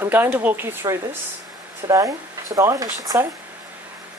I'm going to walk you through this tonight I should say.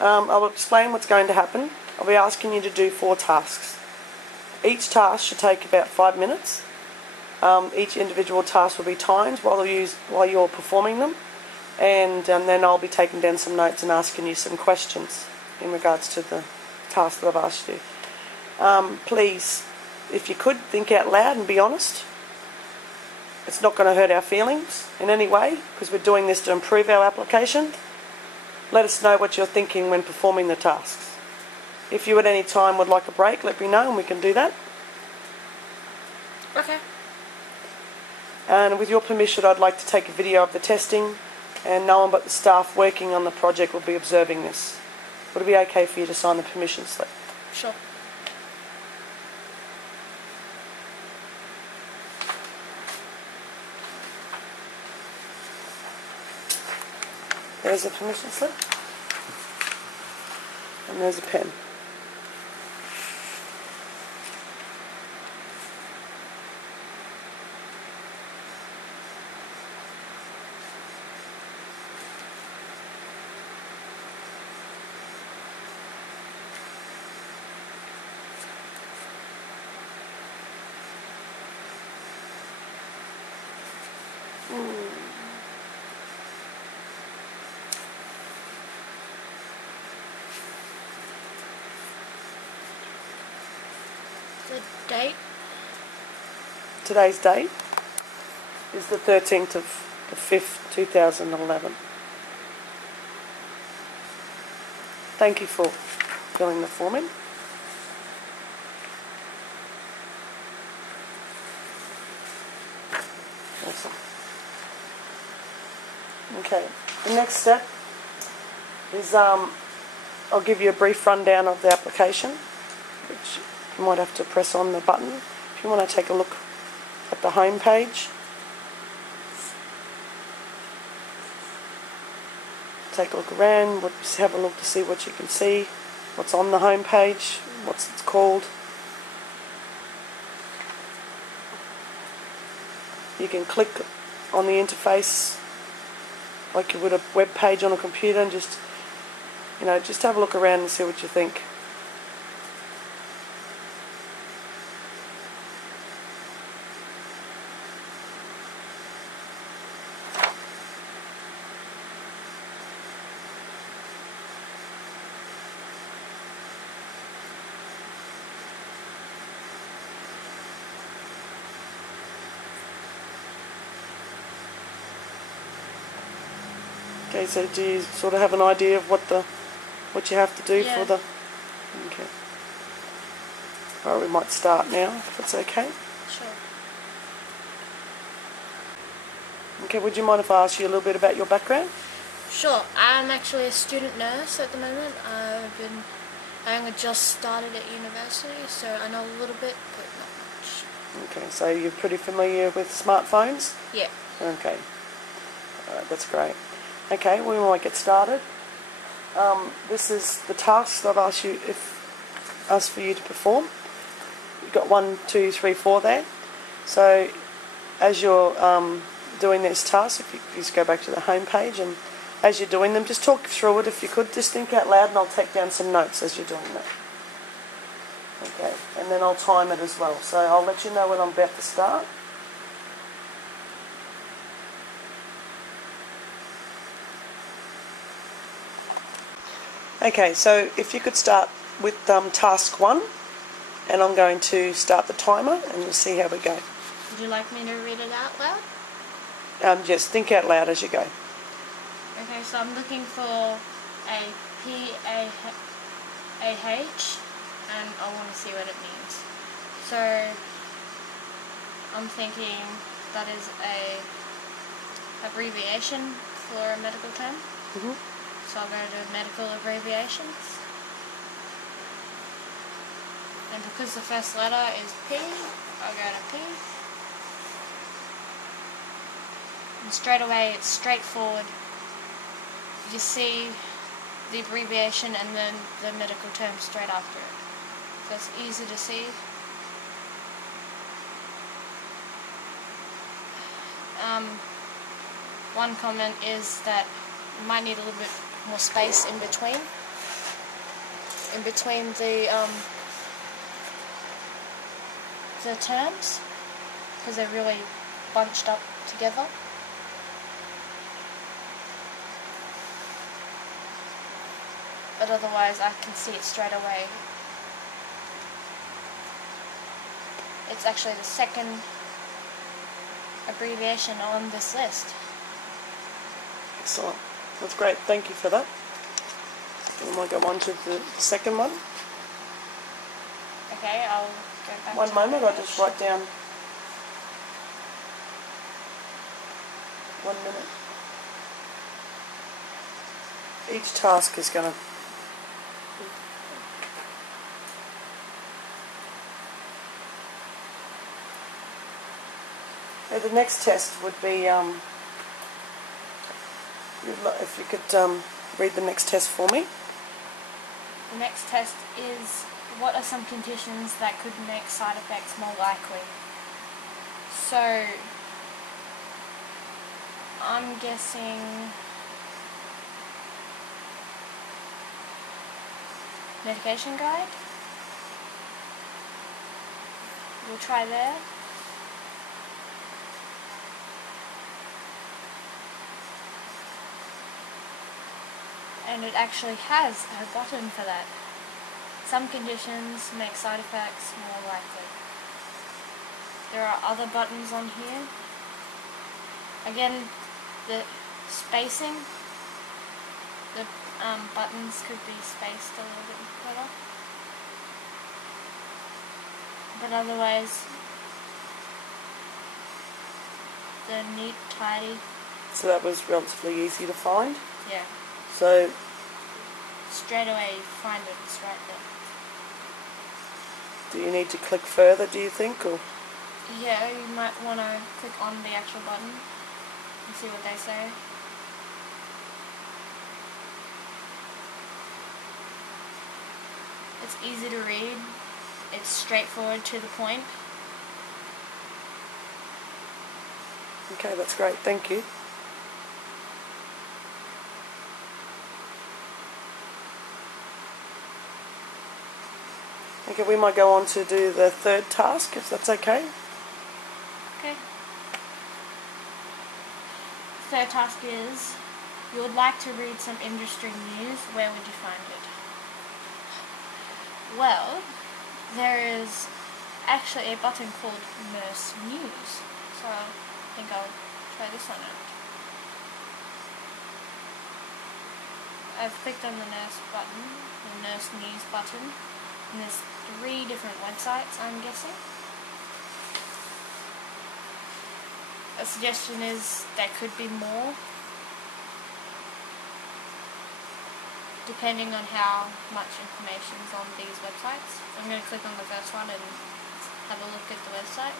I'll explain what's going to happen. I'll be asking you to do 4 tasks. Each task should take about 5 minutes. Each individual task will be timed while you're performing them, and then I'll be taking down some notes and asking you some questions in regards to the task that I've asked you. Please, if you could, think out loud and be honest. It's not going to hurt our feelings in any way because we're doing this to improve our application. Let us know what you're thinking when performing the tasks. If you at any time would like a break, let me know and we can do that. Okay. And with your permission, I'd like to take a video of the testing, and no one but the staff working on the project will be observing this. Would it be okay for you to sign the permission slip? Sure. There's a permission slip. And there's a pen. The date? Today's date is the 13th of the 5th, 2011. Thank you for filling the form in. Awesome. Okay, the next step is I'll give you a brief rundown of the application, which you might have to press on the button if you want to take a look at the home page. Take a look around, have a look to see what you can see, what's on the home page, what it's called. You can click on the interface like you would a web page on a computer and just have a look around and see what you think. Okay, so do you sort of have an idea of what you have to do for the... Okay. Alright, we might start now, if it's okay. Sure. Okay, would you mind if I ask you a little bit about your background? Sure. I'm actually a student nurse at the moment. I only just started at university, so I know a little bit, but not much. Okay, so you're pretty familiar with smartphones? Yeah. Okay. Alright, that's great. Okay, we might get started. This is the task that I've asked for you to perform. You've got 1, 2, 3, 4 there. So as you're doing this task, if you just go back to the home page, and as you're doing them, just talk through it if you could. Just think out loud and I'll take down some notes as you're doing that. Okay, and then I'll time it as well. So I'll let you know when I'm about to start. Okay, so if you could start with task 1, and I'm going to start the timer and we'll see how we go. Would you like me to read it out loud? Just think out loud as you go. Okay, so I'm looking for a PAH and I want to see what it means. So I'm thinking that is a abbreviation for a medical term. So I'll go to medical abbreviations. And because the first letter is P, I'll go to P. And straight away it's straightforward. You see the abbreviation and then the medical term straight after it. So it's easy to see. one comment is that you might need a little bit more space in between the terms, because they're really bunched up together. But otherwise I can see it straight away. It's actually the second abbreviation on this list. Excellent. That's great. Thank you for that. We might go on to the second one. Okay, I'll go back. One moment, I'll just write down 1 minute. Each task is going to the next test would be if you could read the next test for me. The next test is, what are some conditions that could make side effects more likely? So I'm guessing medication guide. We'll try there. And it actually has a button for that. Some conditions make side effects more likely. There are other buttons on here. Again, the spacing, the buttons could be spaced a little bit better. But otherwise, they're neat, tidy. So that was relatively easy to find. Yeah. So Straight away you find it, it's right there. do you need to click further, do you think? Or Yeah, you might want to click on the actual button and see what they say. It's easy to read, it's straightforward, to the point. okay, that's great, thank you. Okay, we might go on to do the third task, if that's okay. Okay. Third task is, you would like to read some industry news, where would you find it? Well, there is actually a button called Nurse News, so I think I'll try this one out. I've clicked on the nurse button, the Nurse News button, and there's 3 different websites, I'm guessing. A suggestion is there could be more, depending on how much information is on these websites. So I'm going to click on the first one and have a look at the website.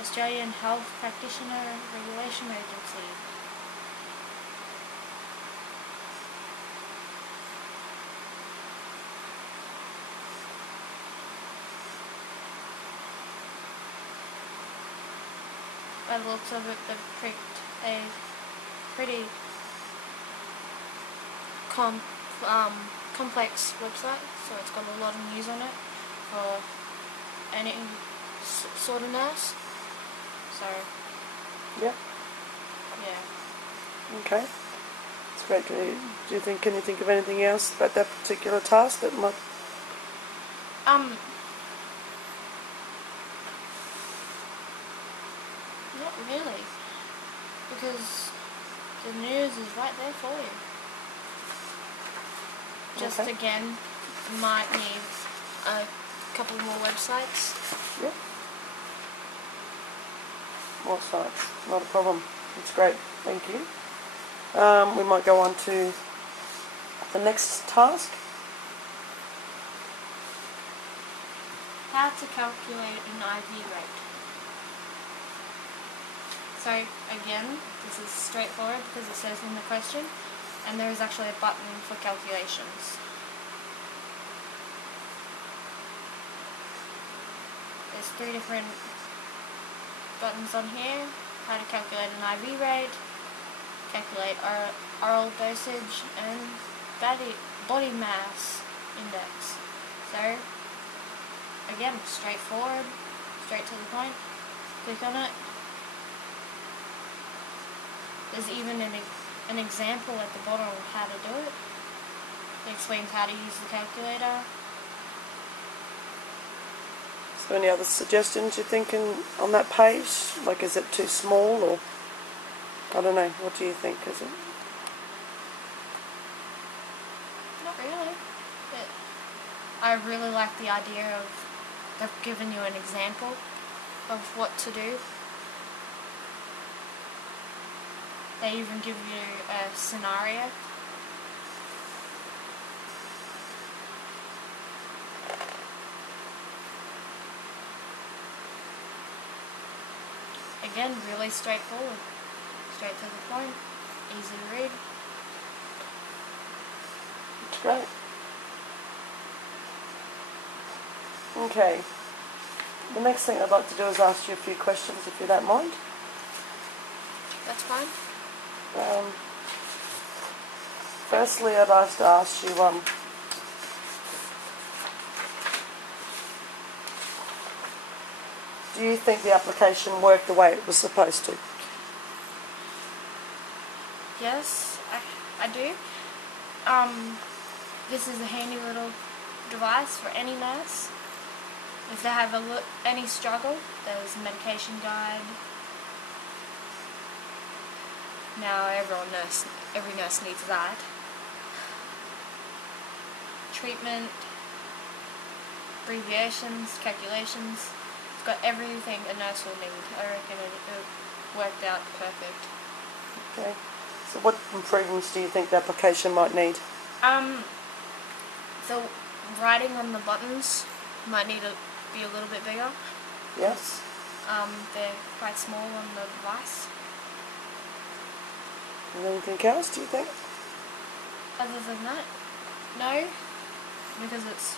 Australian Health Practitioner Regulation Agency. By the looks of it, they've picked a pretty complex website, so it's got a lot of news on it for any sort of nurse. So, Yeah. yeah. Okay. That's great. Can you think of anything else about that particular task that might? Not really, because the news is right there for you. Just Okay. again, might need a couple more websites. Yeah. More sites. Not a problem. That's great. Thank you. We might go on to the next task. How to calculate an IV rate. So again, this is straightforward because it says in the question, and there is actually a button for calculations. There's 3 different buttons on here, how to calculate an IV rate, calculate oral dosage, and body mass index. So, again, straightforward, straight to the point. Click on it. There's even an example at the bottom of how to do it. It explains how to use the calculator. Is there any other suggestions you're thinking on that page? Like, is it too small, or I don't know, what do you think? Is it? Not really. I really like the idea of they've given you an example of what to do. They even give you a scenario. Again, really straightforward. Straight to the point. Easy to read. It's great. Okay. The next thing I'd like to do is ask you a few questions, if you don't mind. That's fine. Firstly, I'd like to ask you, do you think the application worked the way it was supposed to? Yes, I do. This is a handy little device for any nurse. If they have any struggle, there's a medication guide. Now every nurse needs that. Treatment, abbreviations, calculations. It's got everything a nurse will need. I reckon it worked out perfect. Okay. So what improvements do you think the application might need? The writing on the buttons might need to be a little bit bigger. Yes. They're quite small on the device. And anything else, do you think? Other than that, no, because it's...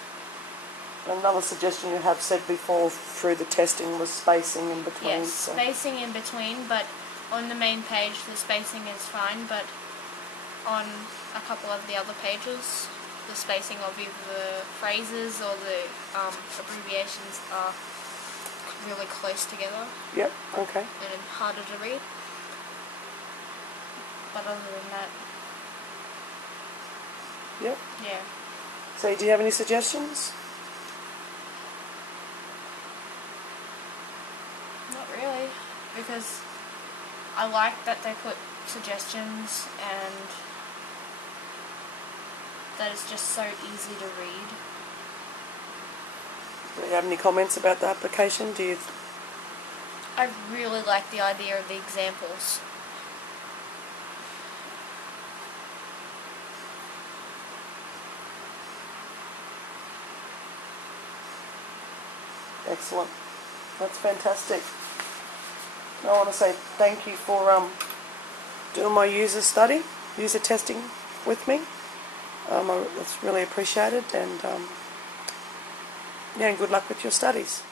Another suggestion you have said before through the testing was spacing in between. Yes, so. spacing in between, but on the main page the spacing is fine, but on a couple of the other pages the spacing of either the phrases or the abbreviations are really close together. Yep, okay. And harder to read. But other than that, Yep. yeah. So do you have any suggestions? Not really, because I like that they put suggestions and that it's just so easy to read. Do you have any comments about the application? Do you? I really like the idea of the examples. Excellent. That's fantastic. I want to say thank you for doing my user testing with me. It's really appreciated, and yeah, good luck with your studies.